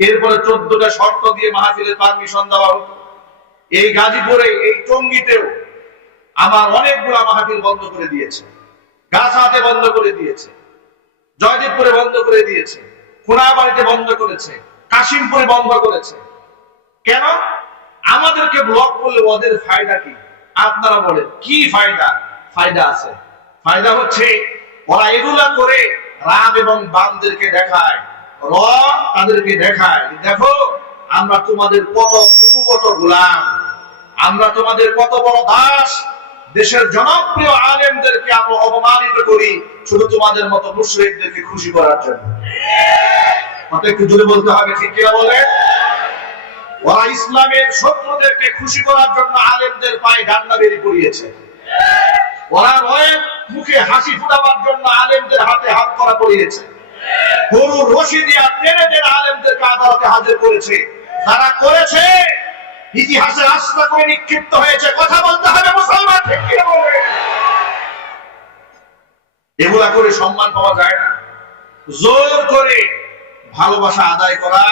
এরপরে 14টা শর্ত দিয়ে মাহফিলের পারমিশন দেওয়া হতো। এই গাজীপুরে, এই টঙ্গীতেও আমার অনেকগুলা মাহফিল বন্ধ করে দিয়েছে, গাছাতে বন্ধ করে দিয়েছে, জয়দেবপুরে বন্ধ করে দিয়েছে, কোনাবাড়িতে বন্ধ করেছে, কাশিমপুরে বন্ধ করেছে। কেন? আমাদেরকে ব্লক করলে ওদের ফায়দা কি? আপনারা বলেন কি ফায়দা? ফায়দা আছে। ফায়দা হচ্ছে ওরা এগুলা করে রাম এবং বামদেরকে দেখায়, র তাদেরকে দেখায়, দেখো আমরা তোমাদের কত কত গোলাম, আমরা তোমাদের কত বড় দাস। দেশের জনপ্রিয় আলেমদেরকে আমরা অপমানিত করি শুধু তোমাদের মতো মুশরিকদেরকে খুশি করার জন্য। একটু জোরে বলতে হবে, ঠিক কিনা বলেন? ওরা ইসলামের শত্রুদেরকে খুশি করার জন্য আলেমদের পায়ে ডান্ডা বেরি পড়িয়েছে। ওরা রয়ের মুখে হাসি ফুটাবার জন্য আলেমদের হাতে হাত করা পড়িয়েছে। গরুর রশি দিয়ে টেনে টেনে আলেমদেরকে আদালতে হাজির করেছে। যারা করেছে ইতিহাসে রাস্তা করে নিক্ষিপ্ত হয়েছে। কথা বলতে হবে মুসলমান, ঠিক কিনা বলেন? এগুলা করে সম্মান পাওয়া যায় না। জোর করে ভালোবাসা আদায় করা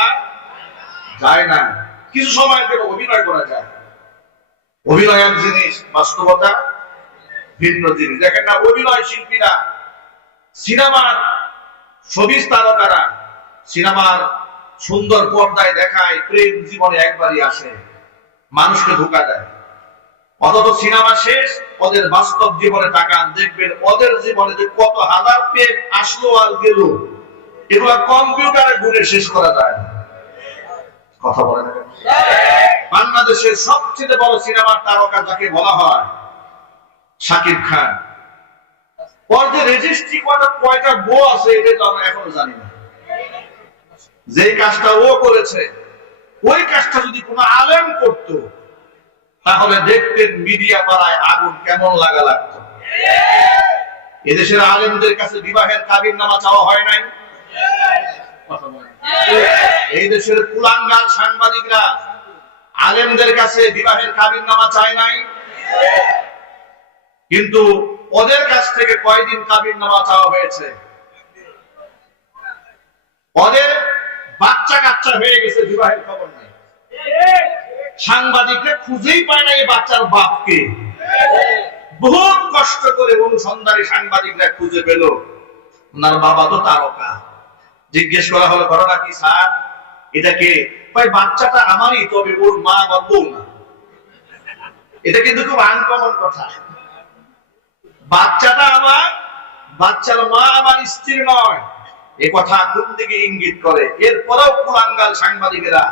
যায় না। কিছু সময়ের জন্য অভিনয় করা যায়। অভিনয় এক জিনিস, বাস্তবতা ভিন্ন জিনিস। দেখেন না, অভিনয় শিল্পীরা, সিনেমার ছবি তারকারা সিনেমার সুন্দর পর্দায় দেখায় প্রেম জীবনে একবারই আসে, মানুষকে ধোঁকা দেয়। অথচ সিনেমা শেষ, ওদের বাস্তব জীবনে তাকান, দেখবেন ওদের জীবনে যে কত হাজার প্রেম আসলো আর গেল, এগুলা কম্পিউটারে গুণে শেষ করা যায় না। কথা বলে না? বাংলাদেশের সবচেয়ে বড় সিনেমার তারকা যাকে বলা হয় শাকিব খান, ওর যে রেজিস্ট্রি কয়টা বউ আছে এটা তো আমরা এখনো জানি না। যে কাজটা ও করেছে, ওই কাজটা যদি কোনো আলেম করত তাহলে দেখতেন মিডিয়া পাড়ায় আগুন কেমন লাগা লাগতো। এদেশের আলেমদের কাছে বিবাহের কাবিননামা চাওয়া হয় নাই। এই দেশের কুলাঙ্গাল সাংবাদিকরা আলেমদের কাছে বিবাহের কাবিননামা চায় নাই। কিন্তু ওদের কাছ থেকে কয়দিন কাবিননামা চাওয়া হয়েছে, ওদের বাচ্চা কাচ্চা হয়ে গেছে, বিবাহের খবর নাই। সাংবাদিকরা খুঁজেই পায় না এই বাচ্চার বাপকে। বহুত কষ্ট করে অনুসন্ধানী সাংবাদিকরা খুঁজে পেল ওনার বাবা তো তারকা। জিজ্ঞেস করা হলো, ঘটনা কি স্যার? এটাকে বাচ্চাটা আমারই, তবে ওর মা বা বউ না। এটা কিন্তু খুব আনকমন কথা। বাচ্চাটা আমার, বাচ্চার মা আমার স্ত্রী নয়, এ কথা কোন দিকে ইঙ্গিত করে? এরপরেও কুলাঙ্গাল সাংবাদিকেরা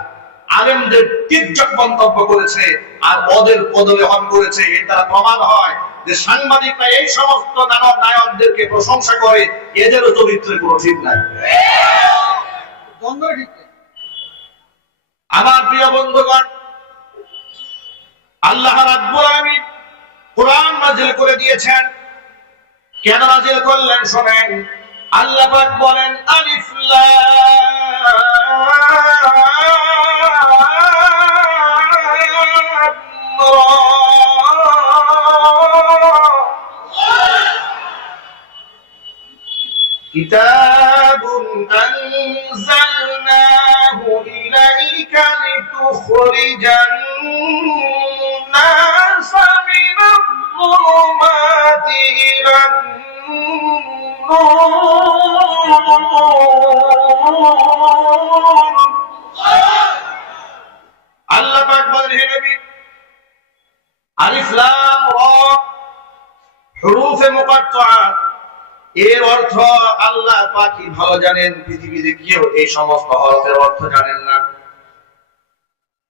আলেমদের তির্যক মন্তব্য করেছে আর ওদের পদলেহন করেছে। এর দ্বারা প্রমাণ হয় যে সাংবাদিকরা এই সমস্ত দানব নায়কদেরকে প্রশংসা করে, এদেরও চরিত্রে কোনো ঠিক নাই। আমার প্রিয় বন্ধুগণ, আল্লাহ রাব্বুল আলামিন কোরআন নাযিল করে দিয়েছেন। কেন নাযিল করলেন শুনেন। আল্লাহ পাক বলেন, আলিফ লাম রা, কিতাবুন আনজালনাহু ইলাইকা লিতুখরিজান নাসা মিনাল যুলুমাতি ইলান নূর। আল্লাহ পাক বলেন, হে নবী, আলিফ লাম রা হুরুফে মুকাত্তাআ, এর অর্থ আল্লাহ পাকই ভালো জানেন। পৃথিবীতে কেউ এই সমস্ত হরফের অর্থ জানেন না।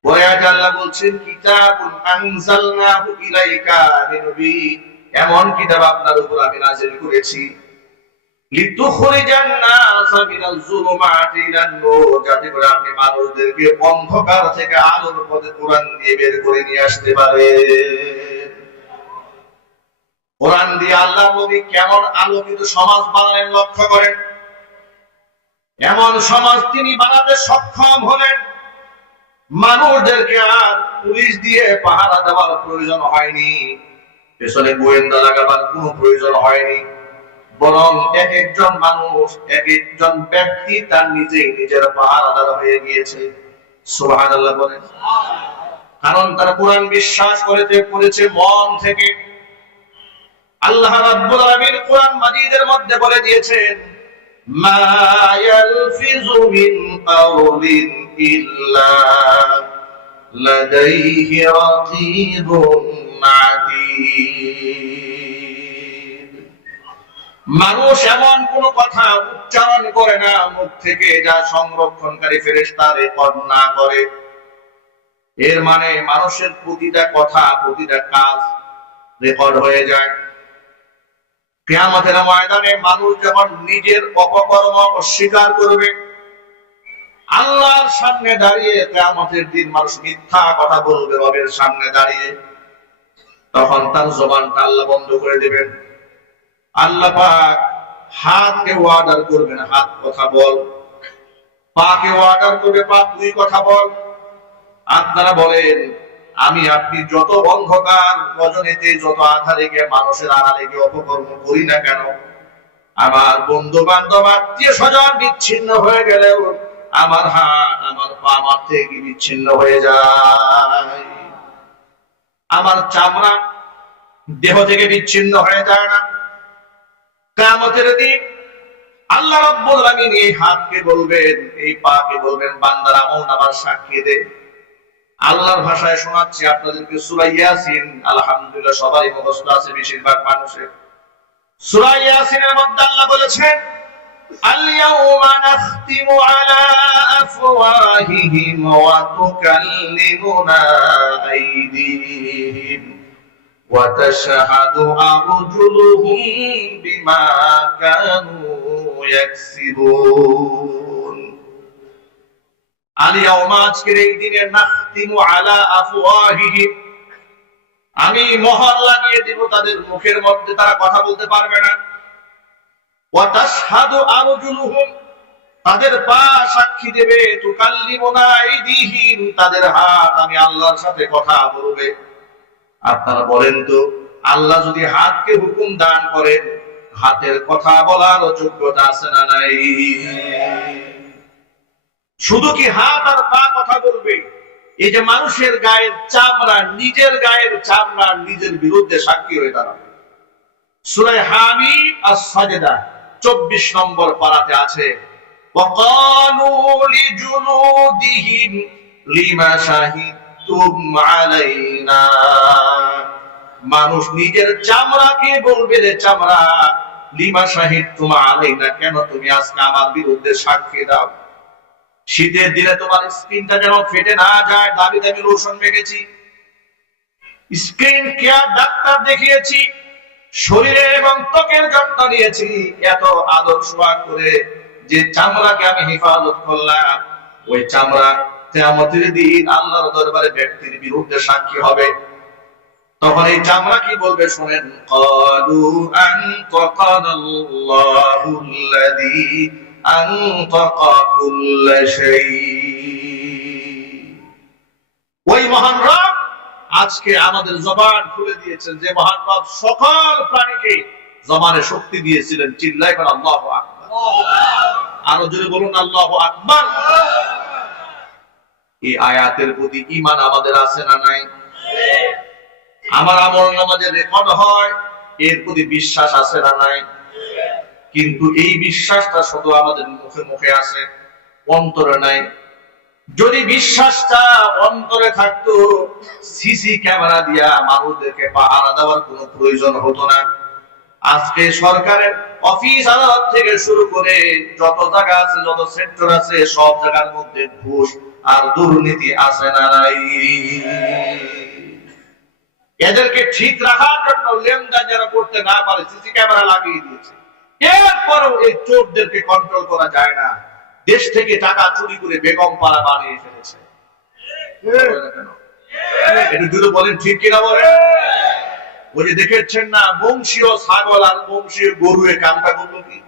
পরে আল্লাহ বলছেন, কিতাবুন আনজালনাহু ইলাইকা, হে নবী, এমন কিতাব আপনার উপর আমি নাযিল করেছি, লিতুখরিজান নাসা মিনাল যুলুমাতি ইলান নূর, যাতে করে আপনি মানুষদেরকে অন্ধকার থেকে আলোর পথে কোরআন দিয়ে বের করে নিয়ে আসতে পারেন। কোরআন দিয়ে আল্লাহ নবী কেমন আলোকিত সমাজ বানালেন লক্ষ্য করেন। এমন সমাজ তিনি বানাতে সক্ষম হলেন, মানুষদেরকে আর পুলিশ দিয়ে পাহারা দেওয়ার প্রয়োজন হয়নি, পেছনে গোয়েন্দা লাগাবার কোনো প্রয়োজন হয়নি। বরং এক একজন মানুষ, এক একজন ব্যক্তি তার নিজের পাহারাদার হয়ে গিয়েছে। সুবহানাল্লাহ বলেন। কারণ তারা কোরআন বিশ্বাস করেছে মন থেকে। আল্লাহ রাব্বুল আলামিন কোরআন মাজিদের মধ্যে বলে দিয়েছেন, মা ইয়ালফিযু মিন কাওলিন ইল্লা লাদাইহি রাকীবুন আতীদ। মানুষ এমন কোন কথা উচ্চারণ করে না মুখ থেকে যা সংরক্ষণকারী ফেরেশতা রেকর্ড না করে। এর মানে মানুষের প্রতিটা কথা, প্রতিটা কাজ রেকর্ড হয়ে যায়। কিয়ামতের ময়দানে মানুষ যখন নিজের অপকর্ম অস্বীকার করবে, আল্লাহর সামনে দাঁড়িয়ে কিয়ামতের দিন মানুষ মিথ্যা কথা বলবে রবের সামনে দাঁড়িয়ে, তখন তার জবানটা আল্লাহ বন্ধ করে দিবেন। আল্লাহ পাক হাতকে অর্ডার করবেন, হাত কথা বল। পাকে অর্ডার করবে, পা তুই কথা বল। আপনারা বলেন, আমি আপনি যত অন্ধকার রজনীতে, যত আধারে গিয়ে মানুষের আড়ালে গিয়ে অপকর্ম করি না কেন, আমার বন্ধু বান্ধব আত্মীয় স্বজন বিচ্ছিন্ন হয়ে গেলেও আমার হাত, আমার পা আমার থেকে বিচ্ছিন্ন হয়ে যায়। আমার চামড়া দেহ থেকে বিচ্ছিন্ন হয়ে যায় না। কিয়ামতের দিন আল্লাহ রাব্বুল আলামিন এই হাতকে বলবেন, এই পাকে বলবেন, বান্দার আমলনামার সাক্ষী দে। আল্লাহর ভাষায় শোনাচ্ছি আপনাদেরকে সূরা ইয়াসিন। আলহামদুলিল্লাহ সবারই মুখস্থ আছে, বেশিরভাগ মানুষের। সূরা ইয়াসিনের মধ্যে আল্লাহ বলেছেন, আল-ইয়াওমা নাখতিমু আলা আফওয়াহিহিম ওয়া তুকাল্লিমুনা আইদিহিম ওয়া তাশহাদু আরজুলুহুম বিমা কানু ইয়াকসিবুন। আল-ইয়াওমা, আজকের এই দিনে, নাখতিমু আলা আফওয়াহিহিম, আমি মোহর লাগিয়ে দিব তাদের মুখের মধ্যে, তারা কথা বলতে পারবে না। ওয়া তাশহাদু আরজুলুহুম, তাদের পা সাক্ষী দেবে। তুকাল্লিমুনা আইদিহিম, তাদের হাত আমি আল্লাহর সাথে কথা বলবে। আপনারা বলেন তো, আল্লাহ যদি হাতকে হুকুম দান করেন, হাতের কথা বলার যোগ্যতা আছে না নাই? শুধু কি হাত আর পা কথা বলবে? এই যে মানুষের গায়ের চামড়া, নিজের গায়ের চামড়া নিজের বিরুদ্ধে সাক্ষী হয়ে দাঁড়াবে। সূরা হামিদ আস-সাজদা 24 নম্বর পারাতে আছে, ওয়াকালু লিজুলুদিহিম লিমা শাহিদতুম আলাইনা। মানুষ নিজের চামড়াকে বলবে, রে চামড়া, লিমা শাহিদতুম আলাইনা, কেন তুমি আজকে আমার বিরুদ্ধে সাক্ষী দাও? শীতের দিনে তোমার স্কিনটা যেন ফেটে না যায়, দামি দামি লোশন মেখেছি, স্কিন কেয়ার ডাক্তার দেখিয়েছি, শরীরের এবং ত্বকের যত্ন নিয়েছি, এত আদর সোহাগ করে যে চামড়াকে আমি হেফাজত করলাম, ওই চামড়া কিয়ামতের দিন আল্লাহর দরবারে ব্যক্তির বিরুদ্ধে সাক্ষী হবে। তখন এই চামড়া কি বলবে শোনেন, ক্বালু আনতাকানাল্লাহুল্লাযী আনতাকা কুল্লা শাই। ওই মহান রব আজকে আমাদের জবান খুলে দিয়েছেন, যে মহান রব সকল প্রাণীকে জবানে শক্তি দিয়েছিলেন। চিল্লায় বলেন আল্লাহু আকবার। আরো জোরে বলুন আল্লাহু আকবার। এই আয়াতের প্রতি ঈমান আমাদের আছে না নাই? আমার আমলনামা যে রেকর্ড হয়, এর প্রতি বিশ্বাস আছে না নাই? কিন্তু এই বিশ্বাসটা শুধু আমাদের মুখে মুখে আছে, অন্তরে নাই। যদি বিশ্বাসটা অন্তরে থাকতো, সিসি ক্যামেরা দিয়া মানুষদেরকে পাহারা দেওয়ার কোনো প্রয়োজন হতো না। আজকে সরকারের অফিস আদালত থেকে শুরু করে যত জায়গা আছে, যত সেক্টর আছে, সব জায়গার মধ্যে ঘুষ আর দুর্নীতি আছে না নাই? এদেরকে ঠিক রাখার জন্য লেনদেন যারা করতে না পারে, সিসি ক্যামেরা লাগিয়ে দিয়েছে। এরপরও এই চোরদেরকে কন্ট্রোল করা যায় না। দেশ থেকে টাকা চুরি করে বেগম পাড়া বানিয়ে ফেলেছে। একটু জোরে বলেন, ঠিক কিনা বলেন? ওই যে দেখেছেন না, বংশীয় ছাগল আর বংশীয় গরুয়ে কামটা করলো কি?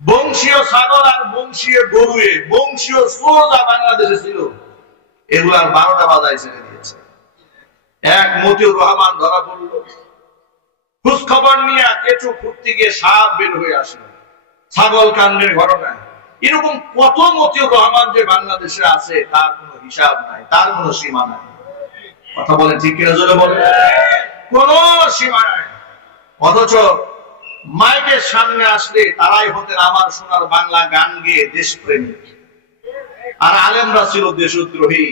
বংশীয় ছাগল আর বংশীয় গরুয়ে, বংশীয় সোজা বাংলাদেশে ছিল, এগুলার 12টা বাজায় ছেড়ে দিয়েছে। এক মতিউর রহমান ধরা পড়লো, খোঁজ খবর নিয়ে কেঁচো ফুটতে গিয়ে সাপ বের হয়ে আসলো, ছাগল কান্ডের ঘটনা। এরকম কত মতিউর রহমান যে বাংলাদেশে আছে তার কোনো হিসাব নাই, তার কোনো সীমা নাই। কথা বলেন ঠিক কিনা জোরে বলেন? কোন সীমা নাই। অথচ মাইকের সামনে আসলে তারাই হতেন আমার সোনার বাংলা গান গেয়ে দেশপ্রেমিক, আর আলেমরা ছিল দেশদ্রোহী।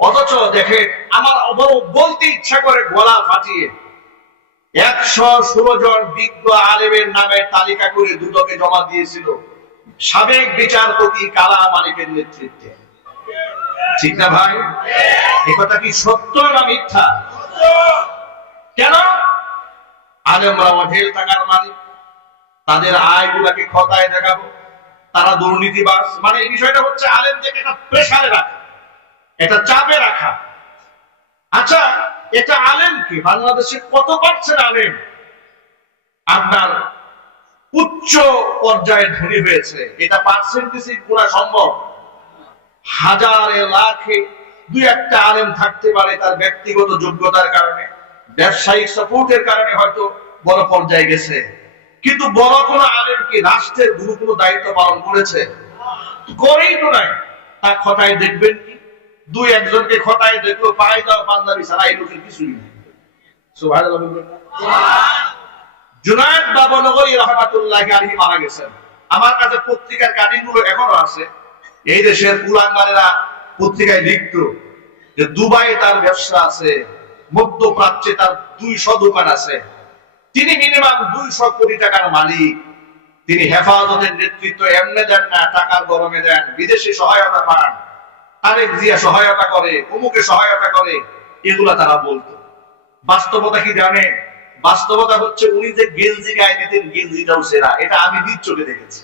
অথচ দেখেন, আমার বলতে ইচ্ছা করে গলা ফাটিয়ে 116 জন বিজ্ঞ আলেমের নামের তালিকা করে দুদকে জমা দিয়েছিল সাবেক বিচারপতি কালা মালিকের নেতৃত্বে। ঠিক না ভাই? এ কথা কি সত্য না মিথ্যা? কেন? আলেমরা অঢেল টাকার মালিক, তাদের আয়গুলাকে খতায় দেখাবো, তারা দুর্নীতিবাজ। মানে এই বিষয়টা হচ্ছে আলেমদেরকে একটা প্রেসারে রাখা, এটা চাপে রাখা। আচ্ছা, এটা আলেম কি? বাংলাদেশে কত পার্সেন্ট আলেম আপনার উচ্চ পর্যায়ে ধনী হয়েছে? এটা পার্সেন্টেজে গোনা সম্ভব? হাজারে লাখে দুই একটা আলেম থাকতে পারে তার ব্যক্তিগত যোগ্যতার কারণে, ব্যবসায়িক সাপোর্টের কারণে হয়তো বড় পর্যায়ে গেছে। কিন্তু বড় কোনো আলেম কি রাষ্ট্রের গুরুত্ব দায়িত্ব পালন করেছে? করেই তো নাই। তা খতায় দেখবেন কি? দুই একজনকে খতায় দেখলো পায়ে দাও পাঞ্জাবি ছাড়া এই লোকের কিছুই নেই। সুবহানাল্লাহ। জুনায়েদ বাবনগরী রাহমাতুল্লাহি আলাইহি মারা গেছেন। আমার কাছে পত্রিকার কাটিং গুলো এখনো আছে। এই দেশের কুলাঙ্গারেরা পত্রিকায় লিখত যে দুবাইয়ে তার ব্যবসা আছে, মধ্যপ্রাচ্যে তার 200 দোকান আছে, তিনি মিনিমাম 200 কোটি টাকার মালিক। তিনি হেফাজতের নেতৃত্ব এমনি দেন না, টাকার গরমে দেন, বিদেশি সহায়তা পান, তারেক জিয়া সহায়তা করে, অমুকে সহায়তা করে, এগুলা তারা বলতো। বাস্তবতা কি জানে? বাস্তবতা হচ্ছে উনি যে গেঞ্জি গায়ে দিতেন, গেঞ্জিটাও সেরা। এটা আমি নিজ চোখে দেখেছি।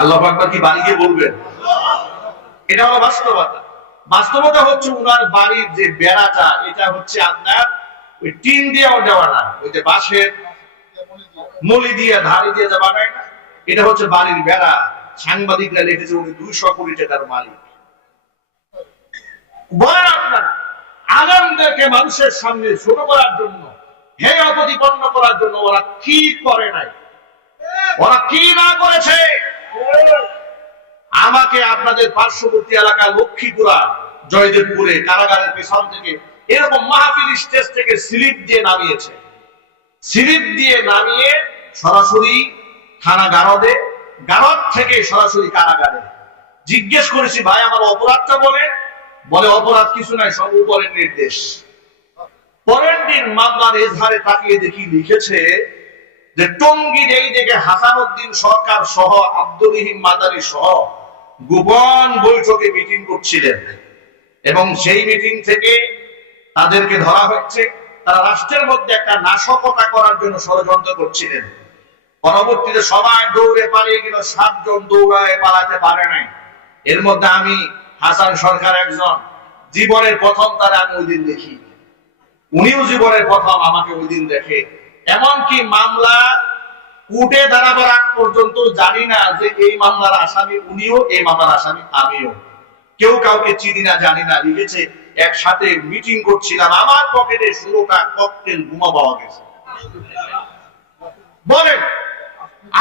আল্লাহু আকবার কি বাড়ি গিয়ে বলবেন? এটা হলো বাস্তবতা। বাস্তবতা হচ্ছে উনার বাড়ির যে বেড়াটা, এটা হচ্ছে আপনার ওই টিন দিয়েও দেওয়া না, ওই যে বাঁশের মলি দিয়ে ধারি দিয়ে যে বানায় না, এটা হচ্ছে বাড়ির বেড়া। সাংবাদিকরা লিখেছে উনি 200 কোটি টাকার মালিক। বলেন আপনারা, আলেমদেরকে মানুষের সামনে ছোট করার জন্য, হেয় প্রতিপন্ন করার জন্য ওরা কি করে নাই? ওরা কি না করেছে? আমাকে আপনাদের পার্শ্ববর্তী এলাকা লক্ষ্মীপুরা, জয়দেবপুরে কারাগারের পেছন থেকে এরকম মাহফিল স্টেজ থেকে স্লিপ দিয়ে নামিয়েছে। স্লিপ দিয়ে নামিয়ে সরাসরি থানা গারদে, গারদ থেকে সরাসরি কারাগারে। জিজ্ঞেস করেছি, ভাই আমার অপরাধটা বলেন। বলে অপরাধ কিছু নাই, সব উপরের নির্দেশ। পরের দিন মামলার এজাহারে তাকিয়ে দেখি লিখেছে যে টঙ্গীর এই দিকে হাসানুদ্দিন সরকার সহ আব্দুর রহিম মাদানী সহ গোপন বৈঠকে মিটিং করছিলেন, এবং সেই মিটিং থেকে তাদেরকে ধরা হয়েছে। তারা রাষ্ট্রের মধ্যে একটা নাশকতা করার জন্য ষড়যন্ত্র করছিলেন। পরবর্তীতে সবাই দৌড়ে পালিয়ে গেল, 7 জন দৌড়ায় পালাতে পারে নাই। এর মধ্যে আমি হাসান সরকার একজন। জীবনের প্রথম তারা আমি ওই দিন দেখি, উনিও জীবনের প্রথম আমাকে ওই দিন দেখে। এমনকি মামলা কোর্টে দাঁড়াবার আগ পর্যন্ত জানি না যে এই মামলার আসামি উনিও, এই মামলার আসামি আমিও। কেউ কাউকে চিনি না, জানি না। লিখেছে একসাথে মিটিং করছিলাম, আমার পকেটে 16টা ককটেল বোমা পাওয়া গেছে। বলেন,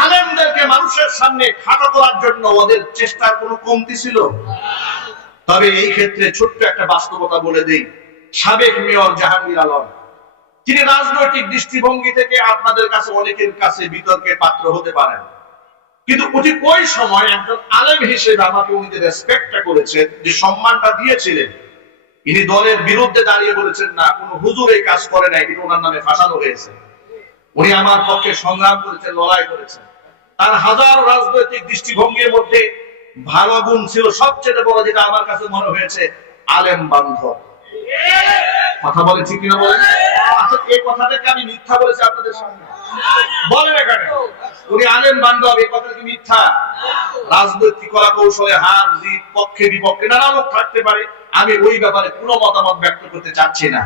আলেমদেরকে মানুষের সামনে খাটো করার জন্য ওদের চেষ্টার কোনো কমতি ছিল? তবে এই ক্ষেত্রে ছোট্ট একটা বাস্তবতা বলে দেই। সাবেক মেয়র জাহাঙ্গীর আলম, তিনি রাজনৈতিক দৃষ্টিভঙ্গি থেকে আপনাদের কাছে অনেকের কাছে বিতর্কের পাত্র হতে পারেন, কিন্তু ঠিক ওই সময় একজন আলেম হিসেবে আমাকে উনি যে রেসপেক্টটা করেছেন, যে সম্মানটা দিয়েছিলেন, ইনি দলের বিরুদ্ধে দাঁড়িয়ে বলেছেন না কোন হুজুর এই কাজ করে নাই, এটা ওনার নামে ফাঁসানো হয়েছে। উনি আমার পক্ষে সংগ্রাম করেছেন, লড়াই করেছেন। তার হাজারো রাজনৈতিক দৃষ্টিভঙ্গির মধ্যে ভালো গুণ ছিল, সবচেয়ে বড় যেটা আমার কাছে মনে হয়েছে, আলেম বান্ধব। কথা বলে ঠিক কিনা বলেন? আচ্ছা, এই কথাটাকে আমি মিথ্যা বলেছি আপনাদের সামনে? বলেন এখানে উনি আলেম বান্ধব, এই কথাটা কি মিথ্যা? রাজনৈতিক কলা কৌশলে হার জিত, পক্ষে বিপক্ষে নানা লোক থাকতে পারে, আমি ওই ব্যাপারে কোনো মতামত ব্যক্ত করতে চাচ্ছি না।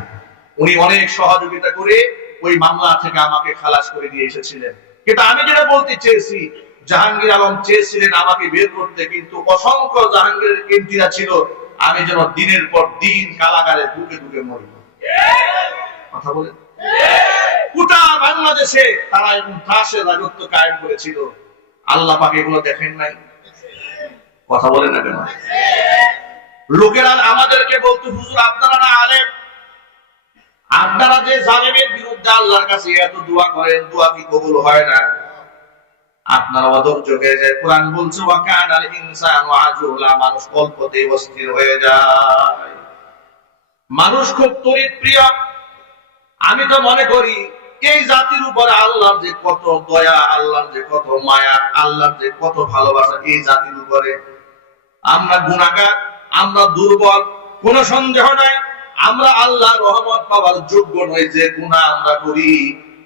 উনি অনেক সহযোগিতা করে ওই মামলা থেকে আমাকে খালাস করে দিয়ে এসেছিলেন। কিন্তু আমি যেটা বলতে চেয়েছি, জাহাঙ্গীর আলম চেয়েছিলেন আমাকে বের করতে, কিন্তু অসংখ্য জাহাঙ্গীরের এমপিরা ছিল, আমি যেন দিনের পর দিন কারাগারে ঢুকে ঢুকে মরি। কথা বলেন। গোটা বাংলাদেশে তারা দাসের রাজত্ব কায়েম করেছিল। আল্লাহ পাক এগুলো দেখেন নাই? কথা বলেন না কেন? লোকেরা আমাদেরকে বলতো, হুজুর আপনারা না আলেম, আপনারা যে জালেমের বিরুদ্ধে আল্লাহর কাছে এত দোয়া করেন, দোয়া কি কবুল হয় না? আপনারা অধৈর্য হয়ে যায়। কোরআন বলছে ওয়া কানাল ইনসানু আজুলা, মানুষ অল্পতেই অস্থির হয়ে যায়, মানুষ খুব তড়িৎ প্রিয়। আমি তো মনে করি এই জাতির উপরে আল্লাহর যে কত দয়া, আল্লাহর যে কত মায়া, আল্লাহর যে কত ভালোবাসা এই জাতির উপরে। আমরা গুনাহগার, আমরা দুর্বল, কোনো সন্দেহ নাই। আমরা আল্লাহর রহমত পাওয়ার যোগ্য নই। যে গুনাহ আমরা করি,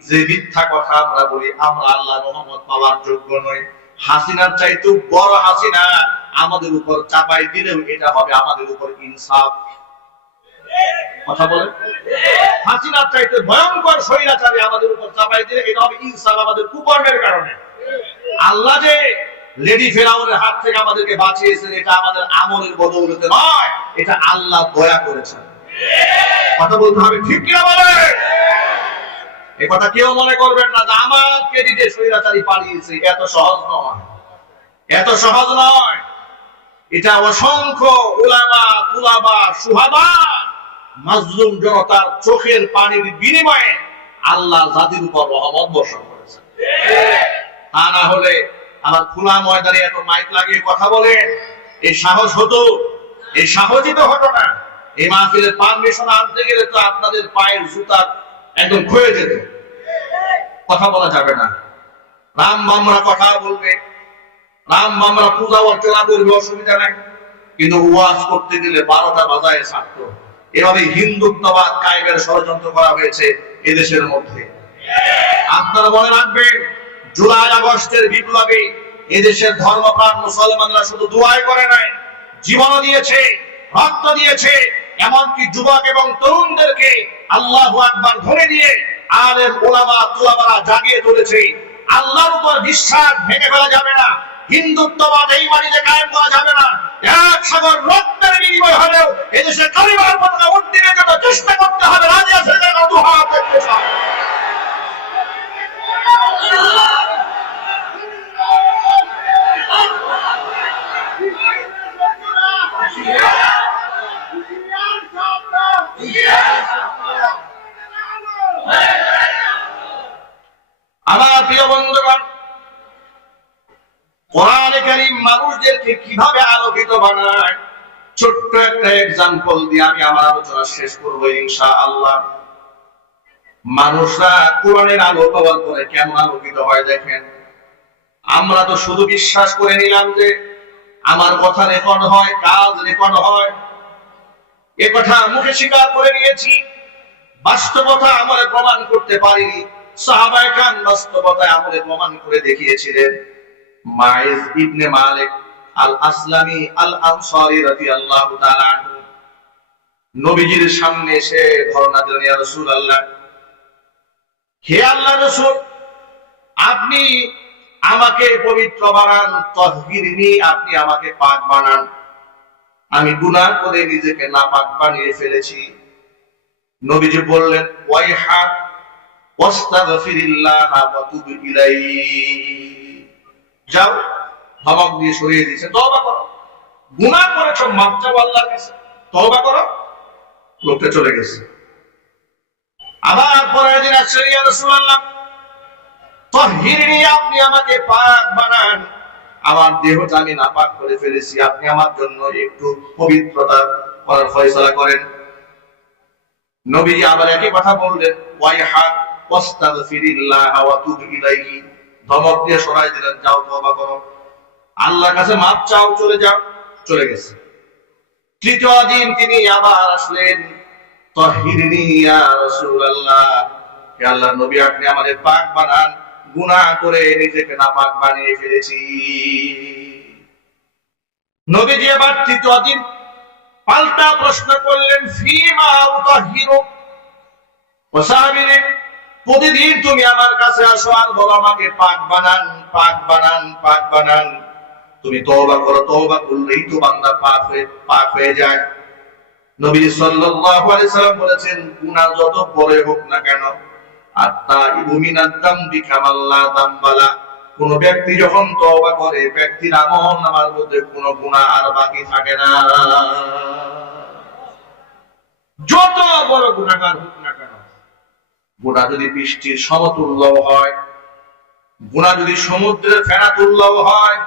যে মিথ্যা কথা আমরা বলি, আমরা আল্লাহর রহমত পাওয়ার যোগ্য নই। হাসিনার চাইতে বড় হাসিনা আমাদের উপর চাপাই দিলেও এটা হবে আমাদের উপর ইনসাফ। কথা বলেন? হাসিনার চাইতে ভয়ঙ্কর স্বৈরাচারী আমাদের উপর চাপাই দিলে এটা হবে ইনসাফ, আমাদের কুকর্মের কারণে। আল্লাহ যে লেডি ফেরাউনের হাত থেকে আমাদেরকে বাঁচিয়েছেন, এটা আমাদের আমলের বদৌলতে নয়, এটা আল্লাহ দয়া করেছেন। কথা বলতে হবে, ঠিক কিনা বলেন? এই কথা কেউ মনে করবেন না যে আমার ক্রেডিটে স্বৈরাচারী পালিয়েছে। এত সহজ নয়, এত সহজ নয়। এটা অসংখ্য উলামা, তুলাবা, সুহাদা, মাজলুম জনতার চোখের পানির বিনিময়ে আল্লাহ জাতির উপর রহমত বর্ষণ করেছেন। তা না হলে আমার খোলা ময়দানে এত মাইক লাগিয়ে কথা বলেন, এই সাহস হতো? এই সাহসই তো হতো না। এই মাহফিলের পারমিশন আনতে গেলে তো আপনাদের পায়ের জুতা একদম ক্ষয়ে যেত। কথা বলা যাবে না। রাম বামরা কথা বলবে, রাম বামরা পূজা অর্চনা করবে, অসুবিধা নাই। কিন্তু ওয়াজ করতে গেলে 12টা বাজায় ছাড়তো। এভাবে হিন্দুত্ববাদ কায়েমের ষড়যন্ত্র করা হয়েছে এদেশের মধ্যে। আপনারা মনে রাখবেন, জুলাই আগস্টের বিপ্লবে এদেশের ধর্মপ্রাণ মুসলমানরা শুধু দোয়াই করে নাই, জীবনও দিয়েছে, রক্ত দিয়েছে। এমনকি যুবক এবং তরুণদেরকে আল্লাহু আকবার ধরে দিয়ে আলেম ওলামা তুলাবারা জাগিয়ে তুলেছে। আল্লাহর উপর বিশ্বাস ভেঙে ফেলা যাবে না। হিন্দুত্ববাদ এই বাড়িতে কায়েম করা যাবে না। এক সাগর রক্তের বিনিময় হলেও এদেশে কালিমার পতাকা উড্ডীনের জন্য চেষ্টা করতে হবে। রাজি আছে যারা দুহাত দেখতে চায়। আমার প্রিয় বন্ধুগণ, কোরআনে কারীম মানুষদেরকে কিভাবে আলোকিত বানায়, ছোট্ট একটা এক্সাম্পল দিয়ে আমি আমার আলোচনা শেষ করবো ইনশাআল্লাহ। মানুষরা কোরআনের আলো পাওয়ার পরে কেমন আলোকিত হয় দেখেন। আমরা তো শুধু বিশ্বাস করে নিলাম যে আমার কথা রেকর্ড হয়, কাজ রেকর্ড হয়, এ কথা মুখে স্বীকার করে নিয়েছি। বাস্তবতা আমলে প্রমাণ করতে পারিনি। সাহাবায়ে কেরাম বাস্তবতায় আমলে প্রমাণ করে দেখিয়েছিলেন। মাইজ ইবনে মালিক আল আসলামি আল আনসারী রাদিয়াল্লাহু তাআলা আনহু নবীজির সামনে এসে ধর্ণা দিলেন, ইয়া রাসূলুল্লাহ, হে আল্লাহর রাসূল, আপনি আমাকে পবিত্র বানান, তাহহিরনি, আপনি আমাকে পাক বানান। আমি গুনাহ করে নিজেকে নাপাক বানিয়ে ফেলেছি। নবীজি বললেন, ওয়াইহা ওয়াস্তাগফিরিল্লাহ ওয়া তুব ইলাইহি, যাও, ধমক দিয়ে সরিয়ে দিয়েছে, তওবা করো, গুনাহ করেছো, মাফ চাও আল্লাহর কাছে, তওবা করো। লোকটা চলে গেছে। আবার পরের দিন আসছে, ইয়া রাসূলুল্লাহ, তাহহিরনি, আপনি আমাকে পাক বানান, আমার দেহটা আমি নাপাক করে ফেলেছি, আপনি আমার জন্য একটু পবিত্রতা করার ফয়সালা করেন। নবীজি আবার একই কথা বললেন, ওয়াইহা ওয়াস্তাগফিরিল্লাহ ওয়া তুব ইলাইহি, ধমক দিয়ে সরাই দিলেন, যাও তওবা করো, আল্লাহর কাছে মাফ চাও, চলে যাও। চলে গেছে। তৃতীয় দিন তিনি আবার আসলেন, তাহহিরনি ইয়া রাসূলুল্লাহ, হে আল্লাহর নবী, আপনি আমাদের পাক বানান, গুনাহ করে নিজেকে নাপাক বানিয়ে ফেলেছি। নবীজি আবার তৃতীয় দিন পাল্টা প্রশ্ন করলেন, ফিমা উতাহহিরু, ও সাহাবীরে, প্রতিদিন তুমি আমার কাছে আসো আর বলো আমাকে পাক বানান, পাক বানান, পাক বানান। তুমি তওবা করো, তওবা করলেই তো বান্দা পাক হয়ে যায়। নবী সাল্লাল্লাহু আলাইহি সাল্লাম বলেছেন, গুনাহ যত বড় হোক না কেন, আত-তাইবু মিনাদ যামবি কামান লা যামবালা, কোন ব্যক্তি যখন তওবা করে ব্যক্তির আমলনামার মধ্যে কোনো গুনাহ আর বাকি থাকে না। যত বড় গুনাহগার হোক না কেন, গুনাহ যদি বৃষ্টির সমতুল্য হয়, গুনাহ যদি সমুদ্রের ফেনা তুল্য হয়,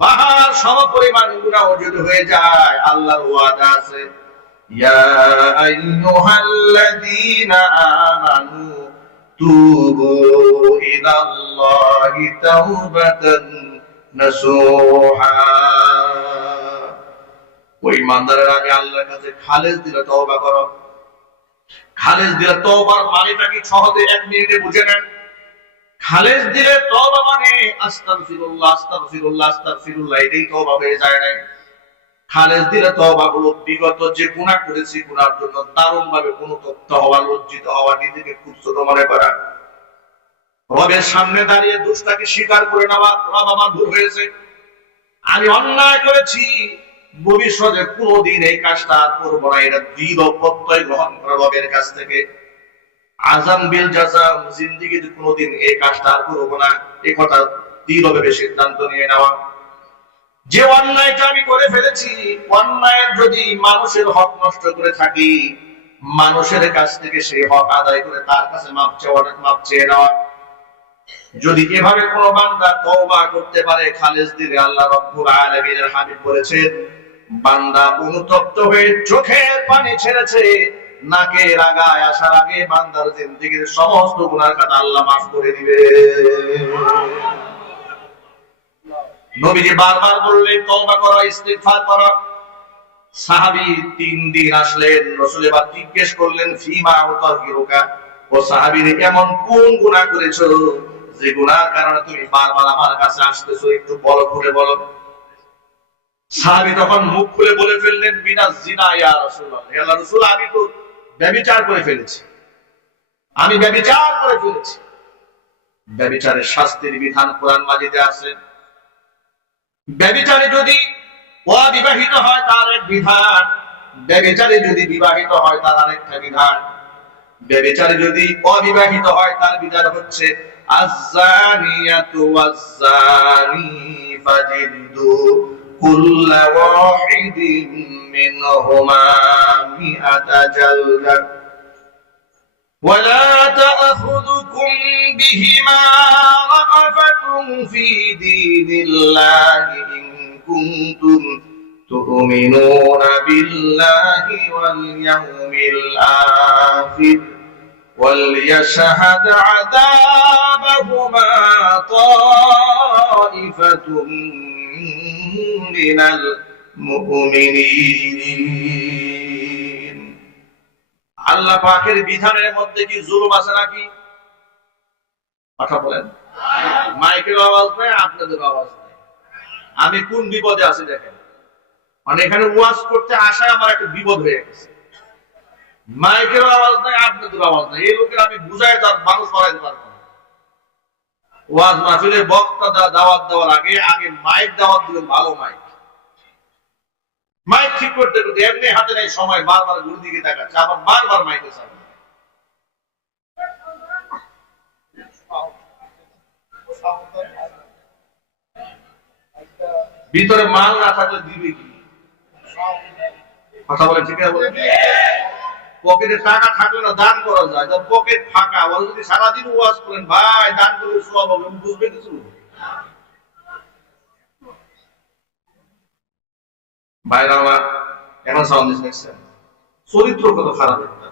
পাহাড় সমপরিমাণ গুনাহ যদি হয়ে যায়, আল্লাহর ওয়াদা আছে, ইয়া আইয়ুহাল্লাযীনা আমানু তুবু ইলাল্লাহি তাওবাতান নাসুহা, ওই ইমানদারেরা আমি আল্লাহর কাছে খালেস দিলে তওবা করো। খালেস দিলে তওবার মানেটা কি সহজে 1 মিনিটে বুঝে নেন। খালেস দিলে তওবা মানে আস্তাগফিরুল্লাহ আস্তাগফিরুল্লাহ আস্তাগফিরুল্লাহ, এটাই তওবা হয়ে যায় না। খালেস দিলে তওবা হলো বিগত যে গুনাহ করেছি গুনার জন্য দারুণ ভাবে অনুতপ্ত হওয়া, লজ্জিত হওয়া, নিজেকে খুব ছোট মনে করা, রবের সামনে দাঁড়িয়ে দোষটাকে স্বীকার করে নেওয়া, রব আমার ভুল হয়েছে, আমি অন্যায় করেছি, ভবিষ্যতে কোনোদিন এই কাজটা আর করবো না, এটা দৃঢ় প্রত্যয় গ্রহণ করা রবের কাছ থেকে। আযাম বিল জাযাম, জিন্দেগিতে কোনোদিন এই কাজটা আর করবো না, এই কথা দৃঢ়ভাবে সিদ্ধান্ত নিয়ে নেওয়া। যে অন্যায়টা আমি করে ফেলেছি, অন্যায়ের যদি মানুষের হক নষ্ট করে থাকি, মানুষের কাছ থেকে সেই হক আদায় করে তার কাছে মাপ চেয়ে নেওয়া। যদি এভাবে কোন বান্দা তওবা করতে পারে খালেস দিলে, আল্লাহ রাব্বুল আলামিনের হাবিব বলেছেন, বান্দা অনুতপ্ত হয়ে চোখের পানি ছেড়েছে, নাকের আগায় আসার আগে বান্দার জিন্দেগীর সমস্ত গুনার কথা আল্লাহ মাফ করে দিবে। নবীজি বারবার বললেন তওবা করো, ইস্তিগফার করো। সাহাবী 3 দিন আসলেন, রাসূল এবার জিজ্ঞেস করলেন, ফিমা উতাহিরুকা, ও সাহাবী রে, এমন কোন গুনাহ করেছো যে গুনার কারণে তুমি বারবার আমার কাছে আসতেছো, একটু বলো, খুলে বলো। সাহাবী তখন মুখ খুলে বলে ফেললেন, মিনাজ জিনা ইয়া রাসূলুল্লাহ, হে আল্লাহর রাসূল, আমি তো ব্যভিচার করে ফেলেছি, আমি ব্যভিচার করে ফেলেছি। ব্যভিচারের শাস্তির বিধান কোরআন মাজিদে আছে। ব্যভিচারে যদি অবিবাহিত হয় তার এক বিধান, ব্যভিচারে যদি বিবাহিত হয় তার আরেকটা বিধান। ব্যভিচারে যদি অবিবাহিত হয় তার বিধান হচ্ছে আয-যানিয়াতু ওয়াজ-যানি ফাজিলদু কুল্লা ওয়াহিদিন মিনহুমা মিআতা জালদা ওয়ালা তা'খুযুকুম বিহিমা রা'ফাতুন ফি দীনিল্লাহি ইন কুনতুম তু'মিনুনা বিল্লাহি ওয়াল ইয়াউমিল আখির وليشهد عذابهما طائفة من المؤمنين। আল্লাহ পাকের বিধানের মধ্যে কি জুলুম আছে নাকি? কথা বলেন। মাইকের আওয়াজ নাই, আপনাদের আওয়াজ নাই, আমি কোন বিপদে আছি দেখেন। মানে এখানে ওয়াজ করতে আসায় আমার একটা বিপদ হয়ে গেছে। মাইকের আওয়াজ নাই, আপনাদের আওয়াজ নাই, এই লোকের আমি বুঝাই তার মানুষ বাড়াইতে পারবো না। ওয়াজ মাহফিলে বক্তা দাওয়াত দেওয়ার আগে মাইক দাওয়াত দিবেন, ভালো মাইক। মাইক ঠিক করতে করতে এমনি হাতে নেই সময়, বারবার ঘুরে দিকে দেখাচ্ছে, আবার বারবার মাইকে চাবে। ভিতরে মাল না থাকলে দিবে কি? কথা বলেন, ঠিক আছে বলেন। পকেটে টাকা থাকলে না দান করা যায়, পকেট ফাঁকা, ওরা যদি সারাদিন ওয়াজ করেন, ভাই দান করে সওয়াব হবে, বুঝবে কিছু? ভাইরা আমার, এখন সাউন্ড দিচ্ছেন, চরিত্র কত খারাপ একটা।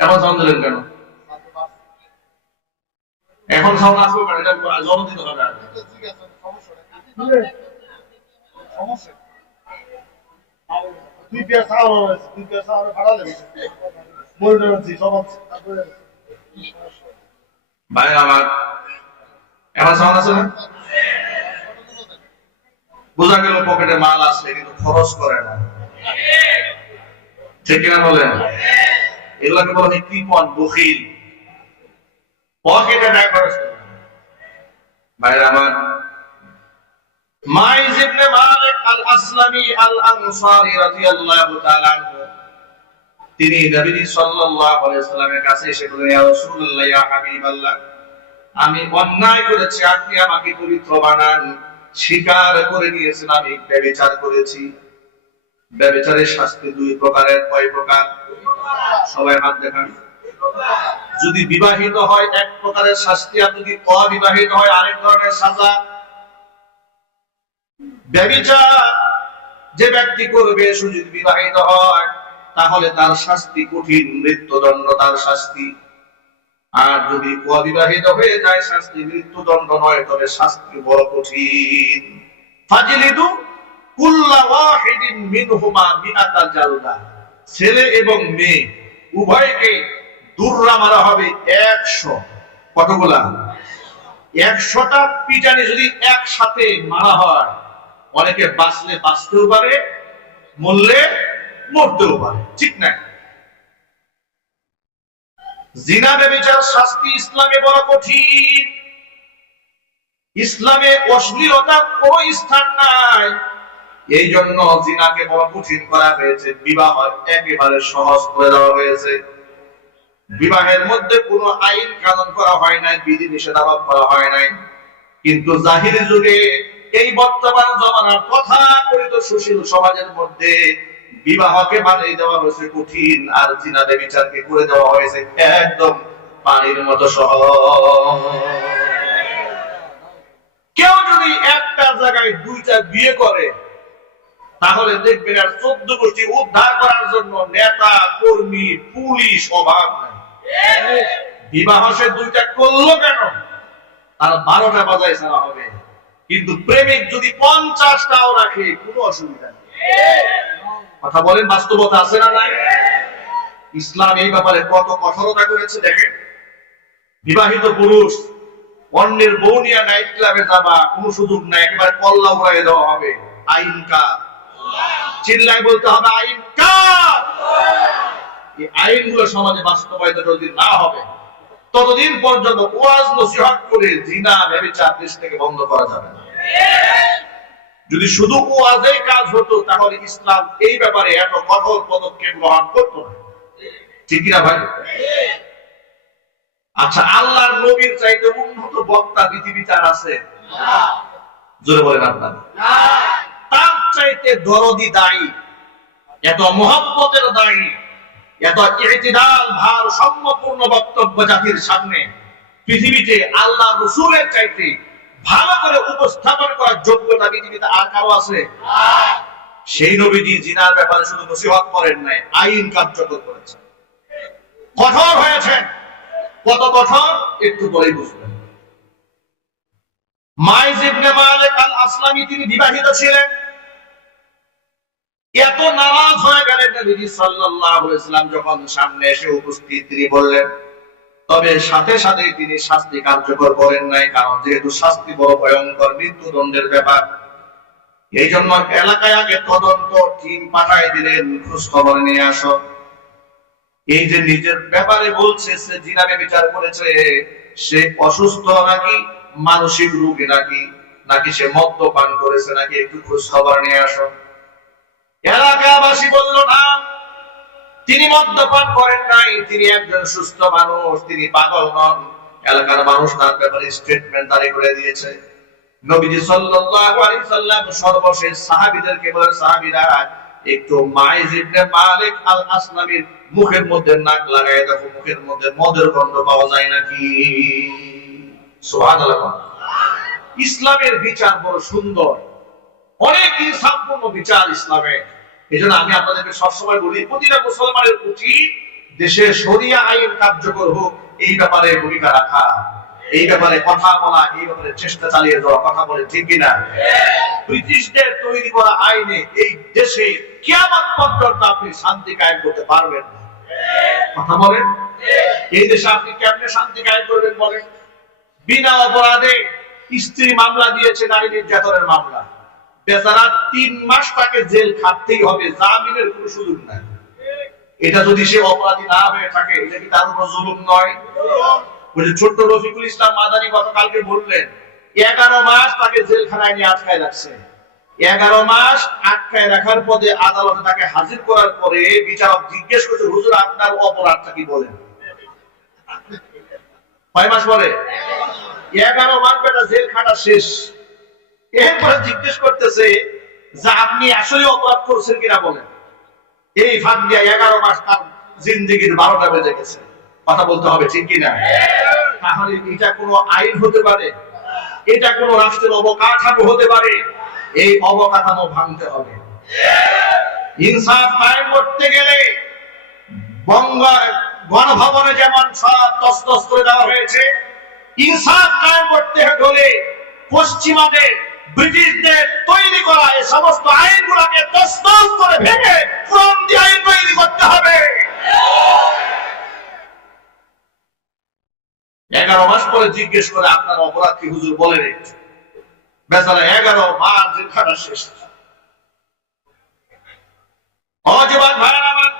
এখন সাউন্ড দিলেন কেন? এখন সাউন্ড আসবে কেন? এটা জবাব দিতে হবে। সমস্যা ভাই আমার, এখন সাউন্ড আছে না? বোঝা গেল পকেটে মাল আছে কিন্তু খরচ করে না, ঠিক কিনা বলেন? এগুলোকে বলা হয় কৃপণ, বখিল, পকেটে টাকা খরচ করে। ভাইরা আমার, মাইজ ইবনে মালিক আল-আসলামি আল-আনসারী রাদিয়াল্লাহু তাআলা আনহু তিনি নবী সাল্লাল্লাহু আলাইহি ওয়াসাল্লামের কাছে এসে বললেন, ইয়া রাসূলুল্লাহ, ইয়া হাবিবাল্লাহ, আমি অন্যায় করেছি, আপনি আমাকে পবিত্র বানান। স্বীকার করে নিয়েছেন আমি ব্যভিচার করেছি। ব্যভিচারের শাস্তি দুই প্রকারের। কয় প্রকার? সবাই হাত দেখান। যদি বিবাহিত হয় এক প্রকারের শাস্তি, আর যদি অবিবাহিত হয় আরেক ধরনের সাজা। ব্যভিচার যে ব্যক্তি করবে, সে যদি বিবাহিত হয় তাহলে তার শাস্তি কঠিন, মৃত্যুদণ্ড তার শাস্তি। আর যদি অবিবাহিত হয়ে যায়, শাস্তি মৃত্যুদণ্ড নয়, তবে শাস্তি বড় কঠিন। ফাজিলিদু কুল্লা ওয়াহিদিন মিনহুমা মিআতা জালদা। ছেলে এবং মেয়ে উভয়কে দুররা মারা হবে 100। কতগুলা? 100টা পিটানি যদি একসাথে মারা হয়, অনেকে বাঁচলে বাঁচতেও পারে, মরলে মরতেও পারে, ঠিক না? জিনা ব্যভিচার শাস্তি ইসলামে বড় কঠিন। ইসলামে অশ্লীলতার কোনো স্থান নাই, এই জন্য জিনাকে বড় কঠিন করা হয়েছে। বিবাহ একেবারে সহজ করে দেওয়া হয়েছে। বিবাহের মধ্যে কোনো আইন কানুন করা হয় নাই, বিধি নিষেধাজ্ঞা করা হয় নাই। কিন্তু জাহিরি যুগে, এই বর্তমান জমানার তথাকথিত সুশীল সমাজের মধ্যে বিবাহকে বানিয়ে দেওয়া হয়েছে কঠিন, আর জিনা ব্যভিচারকে করে দেওয়া হয়েছে একদম পানির মতো সহজ। কেউ যদি একটা জায়গায় দুইটা বিয়ে করে, তাহলে দেখবেন আর 14 গোষ্ঠী উদ্ধার করার জন্য নেতা, কর্মী, পুলিশ অভাব নাই। বিবাহ সে দুইটা করলো কেন? তার 12টা বাজায় ছাড়া হবে। কিন্তু প্রেমিক যদি 50টাও রাখে, কোনো অসুবিধা নেই। কথা বলেন, বাস্তবতা আছে না নাই? ইসলাম এই ব্যাপারে কত কঠোরতা করেছে দেখেন। বিবাহিত পুরুষ অন্যের বউ নিয়ে নাইট ক্লাবে যাবা, কোনো সুযোগ নাই, একেবারে কল্লা উড়াই দেওয়া হবে। আইন কার? চিল্লাই বলতে হবে, আইন কার? এই আইনগুলো সমাজে বাস্তবায়িত যদি না হবে, ততদিন পর্যন্ত ওয়াজ নসিহত করে জিনা ব্যভিচার দেশ থেকে বন্ধ করা যাবে না। যদি শুধু ওয়াজেই কাজ হতো, তাহলে ইসলাম এই ব্যাপারে এত কঠোর পদক্ষেপ গ্রহণ করতো না, ঠিক না ভাই? আচ্ছা, আল্লাহর নবীর চাইতে উন্নত বক্তা পৃথিবীতে আর আছে? জোরে বলেন আপনারা। তার চাইতে দরদি দায়ী, এত মহব্বতের দায়ী, এত ইতিদাল ভারসাম্যপূর্ণ বক্তব্য জাতির সামনে পৃথিবীতে আল্লাহ রাসূলের চাইতে ভালো করে উপস্থাপন করার যোগ্যতা পৃথিবীতে আর কারো আছে? সেই নবীজি জিনার ব্যাপারে শুধু নসিহত করেন নাই, আইন কার্যকর করেছেন, কঠোর হয়েছেন। কত কঠোর একটু পরেই বুঝবেন। মাইজ ইবনে মালিক আল আসলামী, তিনি বিবাহিত ছিলেন। এত নারাজ হয়ে গেলেন নবী সাল্লাল্লাহু আলাইহি ওয়াসাল্লাম যখন সামনে এসে উপস্থিত, তিনি বললেন, তবে সাথে সাথে তিনি শাস্তি কার্যকর করেন নাই, কারণ যেহেতু শাস্তি বড় ভয়ঙ্কর, মৃত্যুদণ্ডের ব্যাপার। এই জন্য এলাকায় আগে তদন্ত টিম পাঠাই দিলেন, খোঁজ খবর নিয়ে আসো। এই যে নিজের ব্যাপারে বলছে সে জিনা ব্যভিচার করেছে, সে অসুস্থ নাকি মানসিক রোগী, নাকি সে মদ্যপান করেছে, নাকি একটু খোঁজ খবর নিয়ে আসো। এলাকাবাসী বলল, না, তিনি মদ্যপান করেন নাই, তিনি একজন সুস্থ মানুষ, তিনি পাগল নন। এলাকার মানুষ তার ব্যাপারে স্টেটমেন্ট জারি করে দিয়েছে। নবীজি সাল্লাল্লাহু আলাইহি সাল্লাম সর্বশেষ সাহাবীদেরকে বলেন, সাহাবীরা একটু মাইজ ইবনে মালিক আল আসলামীর মুখের মধ্যে নাক লাগায় দেখো, মুখের মধ্যে মদের গন্ধ পাওয়া যায় নাকি। সুবহানাল্লাহ। ইসলামের বিচার বড় সুন্দর, অনেক ইনসাফপূর্ণ বিচার ইসলামে। এজন্য আমি আপনাদেরকে সবসময় বলি, প্রতিটা মুসলমানের উচিত দেশে শরিয়া আইন কার্যকর হোক, এই ব্যাপারে ভূমিকা রাখা, এই ব্যাপারে কথা বলা, এই ব্যাপারে চেষ্টা চালিয়ে যাওয়া। কথা বলে ঠিক কিনা? ব্রিটিশদের তৈরি করা আইনে এই দেশে কিয়ামত পর্যন্ত আপনি শান্তি কায়েম করতে পারবেন না। কথা বলেন, এই দেশে আপনি কেমনে শান্তি কায়েম করবেন বলেন? বিনা অপরাধে স্ত্রী মামলা দিয়েছে, নারী নির্যাতনের মামলা, বেচারা 3 মাস তাকে জেল খাটতেই হবে, জামিনের কোনো সুযোগ নাই। এটা যদি সে অপরাধী না হয়ে থাকে, এটা কি তার উপর জুলুম নয়? ছোট্ট রফিকুল ইসলাম মাদানী গতকালকে বললেন, 11 মাস তাকে জেলখানায় নিয়ে আটকায় রাখছে। 11 মাস আটকায় রাখার পরে আদালতে তাকে হাজির করার পরে বিচারক জিজ্ঞেস করছে, হুজুর আপনার অপরাধটা কি বলেন? কয় মাস পরে? 11 মাস বেটা জেল খাটা শেষ। এরপরে জিজ্ঞেস করতেছে যে আপনি আসলে অপরাধ করছেন কিনা বলেন। এই ফাঁক দিয়ে 11 মাস তার জিন্দেগির 12টা বেজে গেছে। কথা বলতে হবে, ঠিক কিনা? তাহলে এটা কোনো আইন হতে পারে? এটা কোন রাষ্ট্রের অবকাঠামো হতে পারে? এই অবকাঠামো ভাঙতে হবে। ইনসাফ কায়েম করতে গেলে গণভবনে যেমন সব তছনছ করে দেওয়া হয়েছে, ইনসাফ কায়েম করতে হলে পশ্চিমাদের ব্রিটিশদের তৈরি করা এই সমস্ত আইনগুলোকে তছনছ করে ভেঙে পুরান দিয়ে আইন তৈরি করতে হবে। 11 মাস পরে জিজ্ঞেস করে আপনার অপরাধ কি হুজুর বলেন একটু। বেচারা 11 মাস জেল খাটা শেষ। অজবাদ ভাইরা আমার,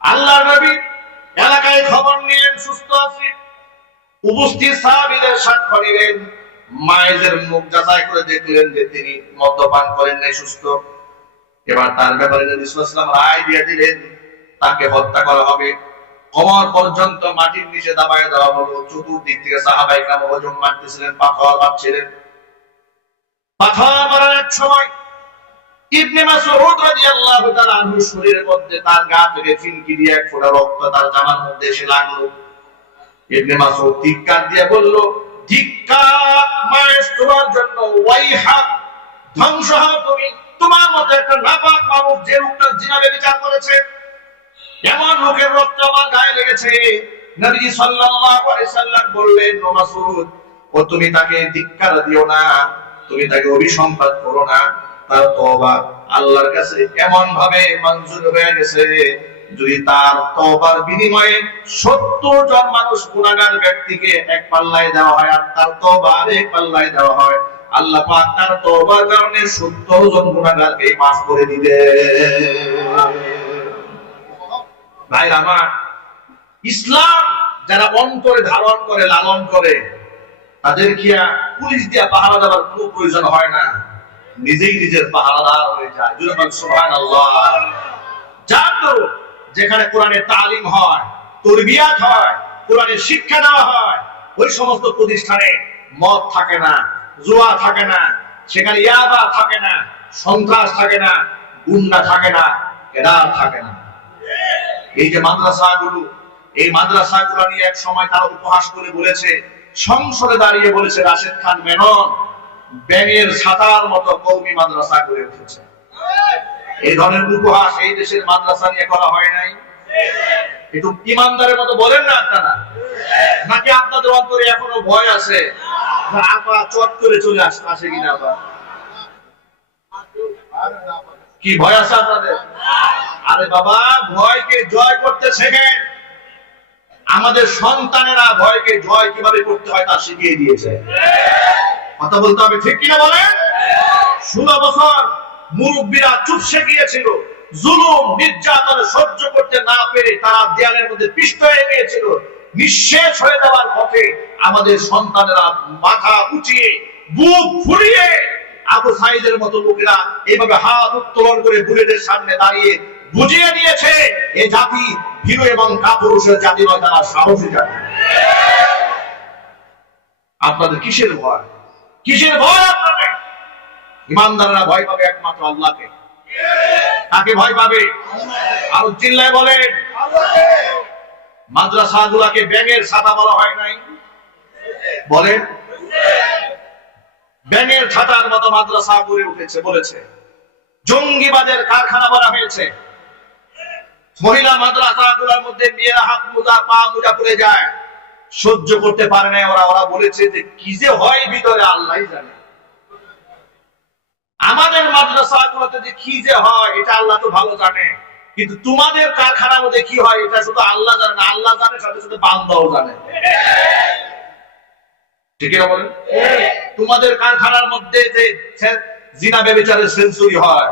আল্লাহর নবী এলাকায় খবর নিলেন সুস্থ আছে, উপস্থিত সাহাবীদের সাক্ষ্য নিলেন, মায়েদের মুখ যাচাই করে দেখলেন যে তিনি মদ্যপান করেন নাই, সুস্থ। এবার তার ব্যাপারে নবী সাল্লাল্লাহু আলাইহি ওয়াসাল্লাম রায় দিয়ে দিলেন, তাকে হত্যা করা হবে। কোমর পর্যন্ত মাটির নিচে দাবায় দেওয়া হলো। চতুর্দিক থেকে সাহাবায়ে কেরাম ওজন মারতেছিলেন, পাথর মারছিলেন। পাথর মারার এক সময় ইবনে মাসউদ রাদিয়াল্লাহু তাআলা আনহু শরীরের মধ্যে তার গা থেকে ফিনকি দিয়ে এক ফোঁটা রক্ত তার জামার মধ্যে এসে লাগলো। ইবনে মাসউদ চিৎকার দিয়ে বলল, ধিক্কার মায়ের তোমার জন্য, ওয়াইহাক, ধ্বংস হও তুমি, তোমার মতো একটা নাপাক মানুষ যে লোকটা জিনা ব্যভিচার করেছে, এমন লোকের রক্ত আমার গায়ে লেগেছে। নবীজি সাল্লাল্লাহু আলাইহি সাল্লাম বললেন, ও মাসউদ, ও তুমি তাকে ধিক্কার দিও না, তুমি তাকে অভিসম্পাত করো না। তার তওবা আল্লাহর কাছে এমন ভাবে মঞ্জুর হয়ে গেছে, যদি তার তওবার বিনিময়ে 70 জন মানুষ গুনাহগার ব্যক্তিকে এক পাল্লায় দেওয়া হয় আর তার তওবা আরেক পাল্লায় দেওয়া হয়, আল্লাহ পাক তার তওবার কারণে 70 জন গুনাহগারকে মাফ করে দিবেন। ভাইরা আমার, ইসলাম যারা অন্তরে ধারণ করে, লালন করে, তাদের কি পুলিশ দিয়া পাহারা দেওয়ার কোনো প্রয়োজন হয় না, নিজেই নিজের পাহারাদার হয়ে যায়। সুবহানাল্লাহ। যার দরুন যেখানে কোরআনের তালিম হয়, তারবিয়াত হয়, কোরআনের শিক্ষা দেওয়া হয়, ওই সমস্ত প্রতিষ্ঠানে মদ থাকে না, জুয়া থাকে না, সেখানে ইয়াবা থাকে না, সন্ত্রাস থাকে না, গুন্ডা থাকে না, কেদার থাকে না। এই যে মাদ্রাসাগুলো, এই মাদ্রাসাগুলো নিয়ে এক সময় তারা উপহাস করে বলেছে, সংসদে দাঁড়িয়ে বলেছে, রাশেদ খান মেনন ব্যাঙের ছাতার মতো কওমি মাদ্রাসা গড়ে উঠেছে। এই ধরনের উপহাস এই দেশের মাদ্রাসা নিয়ে করা হয় নাই? একটু ইমানদারের মতো বলেন না আপনারা, নাকি আপনাদের অন্তরে এখনো ভয় আছে আপা চট করে চলে আসে কিনা? আবার কি ভয় আছে আপনাদের? আরে বাবা, ভয়কে জয় করতে শেখেন। আমাদের সন্তানেরা ভয়কে জয় কিভাবে করতে হয় তা শিখিয়ে দিয়েছে। কথা বলতে হবে, ঠিক কিনা বলেন? 16 বছর মুরব্বীরা চুপসে গিয়েছিল, জুলুম নির্যাতন সহ্য করতে না পেরে তারা দেয়ালের মধ্যে পিষ্ট হয়ে গিয়েছিল। নিঃশেষ হয়ে যাওয়ার পথে আমাদের সন্তানেরা মাথা উঁচিয়ে, বুক ফুলিয়ে, আবু সাইদের মতো লোকেরা এইভাবে হাত উত্তোলন করে বুলেটের সামনে দাঁড়িয়ে বুঝিয়ে দিয়েছে এই জাতি ভীরু এবং কাপুরুষের জাতি নয়, তারা সাহসী জাতি। আপনাদের কিসের ভয়? কিসের ভয় আপনাদের? ইমানদাররা ভয় পাবে একমাত্র আল্লাহকে। কাকে ভয় পাবে? আর চিল্লায় বলেন। মাদ্রাসাগুলোকে ব্যাঙের ছাতা বলা হয় নাই? বলেন। ব্যাঙের ছাতার মতো মাদ্রাসা গড়ে উঠেছে বলেছে। জঙ্গিবাদের কারখানা বলা হয়েছে। মহিলা মাদ্রাসাগুলোর মধ্যে মেয়েরা হাত মোজা, পা মোজা পরে যায়, সহ্য করতে পারে না ওরা। ওরা বলেছে যে কি যে হয় ভিতরে আল্লাহই জানে। আমাদের মাদ্রাসাগুলোতে যে কি যে হয় এটা আল্লাহ তো ভালো জানে, কিন্তু তোমাদের কারখানার মধ্যে কি হয় এটা শুধু আল্লাহ জানে না। আল্লাহ জানে, সাথে সাথে বান্দাও জানে। ঠিক না বলেন? তোমাদের কারখানার মধ্যে যে জিনা ব্যভিচারের সেঞ্চুরি হয়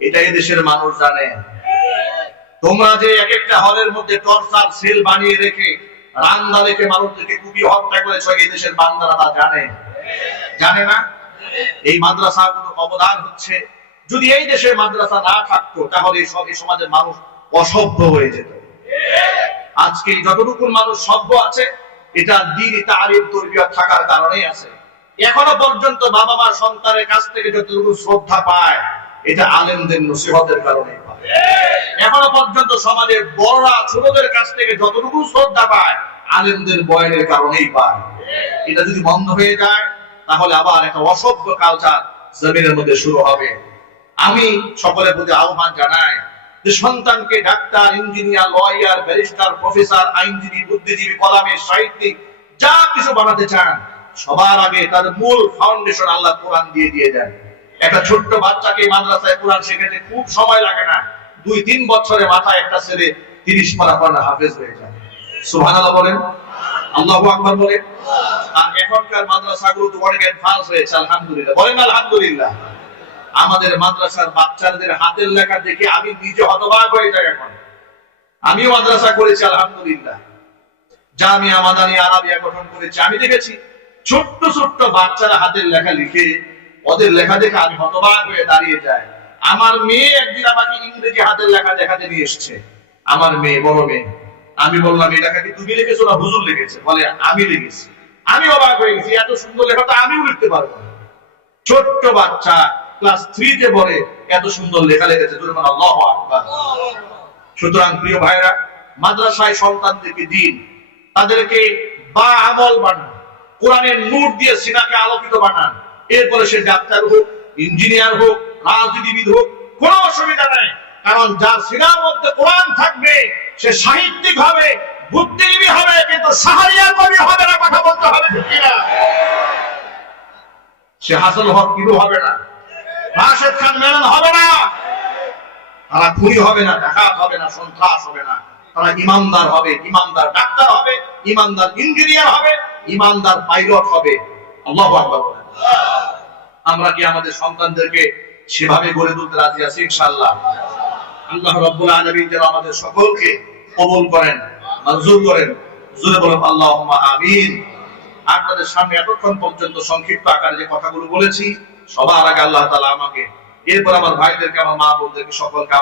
এটা এই দেশের মানুষ জানে। তোমরা যে এক একটা হলের মধ্যে টর্চার সেল বানিয়ে রেখে রান্দা রেখে মানুষদেরকে কুপিয়ে হত্যা করেছ, এই দেশের বান্দারা তা জানে? জানে না? এই মাদ্রাসাগুলোর অবদান হচ্ছে, যদি এই দেশে মাদ্রাসা না থাকতো তাহলে এই সমাজের মানুষ অসভ্য হয়ে যেত। আজকে যতটুকু মানুষ সভ্য আছে এটা দ্বীনি তালিম তরবিয়ত থাকার কারণেই আছে। এখনো পর্যন্ত বাবা মা সন্তানের কাছ থেকে যতটুকু শ্রদ্ধা পায় এটা আলেমদের নসিহতের কারণেই পায়। এখনো পর্যন্ত সমাজের বড়রা ছোটদের কাছ থেকে যতটুকু শ্রদ্ধা পায় আলেমদের বয়ানের কারণেই পায়। এটা যদি বন্ধ হয়ে যায় তাহলে আবার একটা অসভ্য কালচার জমিনের মধ্যে শুরু হবে। আমি সকলের প্রতি আহ্বান জানাই যে সন্তানকে doctor, engineer, lawyer, barrister, professor, আইনজীবী, বুদ্ধিজীবী, কলামিস্ট, সাহিত্যিক যা কিছু বানাতে চান সবার আগে তার মূল ফাউন্ডেশন আল্লাহ কোরআন দিয়ে দেন। একটা ছোট্ট বাচ্চাকে মাদ্রাসায় কোরআন শেখাতে খুব সময় লাগে না, 2-3 বছরে মাথায় একটা ছেলে 30 পারা কোরআন হাফেজ হয়ে যায়। সুবহানাল্লাহ বলেন, আল্লাহু আকবার বলেন। আর এখনকার মাদ্রাসাগুলো তো অনেক অ্যাডভান্স হয়েছে, আলহামদুলিল্লাহ বলেন আলহামদুলিল্লাহ। আমাদের মাদ্রাসার বাচ্চাদের হাতের লেখা দেখে আমি নিজে হতবাক হয়ে যাই। এখন আমিও মাদ্রাসা করেছি আলহামদুলিল্লাহ, জামিয়া মাদানিয়া আরাবিয়া গঠন করেছি। আমি দেখেছি ছোট্ট ছোট্ট বাচ্চারা হাতের লেখা লিখে, ওদের লেখা দেখে আমি হতবাক হয়ে দাঁড়িয়ে যাই। আমার মেয়ে একদিন আমাকে ইংরেজি হাতের লেখা দেখাতে নিয়ে এসছে, আমার মেয়ে, বড় মেয়ে। আমি বললাম এই লেখা কি তুমি লিখেছো না হুজুর লিখেছে? বলে আমি লিখেছি। আমি অবাক হয়ে গেছি, এত সুন্দর লেখাটা আমিও লিখতে পারবো না। ছোট্ট বাচ্চা ক্লাস 3 তে পড়ে এত সুন্দর লেখা লিখেছে। আল্লাহু আকবার। সুতরাং প্রিয় ভাইরা, মাদ্রাসায় সন্তানদেরকে দিন, তাদেরকে বা আমল বানান, কোরআনের নূর দিয়ে সিনাকে আলোকিত বানান। এরপরে সে ডাক্তার হোক, ইঞ্জিনিয়ার হোক, রাজনীতিবিদ হোক, কোনো অসুবিধা নাই। কারণ যার সিনার মধ্যে কোরআন থাকবে সে সাহিত্যিক হবে, বুদ্ধিজীবী হবে, কিন্তু সাহারিয়া কবি হবে না। কথা বলতে হবে ঠিক কিনা? সে হাসান হক কিরু হবে না, রাশেদ খান মেনন হবে না, তারা খুনি হবে না, ডাকাত হবে না, সন্ত্রাস হবে না। তারা ইমানদার হবে, ইমানদার ডাক্তার হবে, ইমানদার ইঞ্জিনিয়ার হবে, ইমানদার পাইলট হবে। আল্লাহু আকবার। আমরা কি আমাদের সন্তানদেরকে সেভাবে গড়ে তুলতে রাজি আছি? ইনশাআল্লাহ। আল্লাহ রাব্বুল আলামিন যেন আমাদের সকলকে কবুল করেন, মঞ্জুর করেন। জোরে বলেন আল্লাহুম্মা আমিন। আপনাদের সামনে এতক্ষণ পর্যন্ত সংক্ষিপ্ত আকারে যে কথাগুলো বলেছি, সবার আগে আল্লাহ তাআলা আমাকে, এরপর আমার ভাইদেরকে, আমার মা বোনদেরকে সকলকে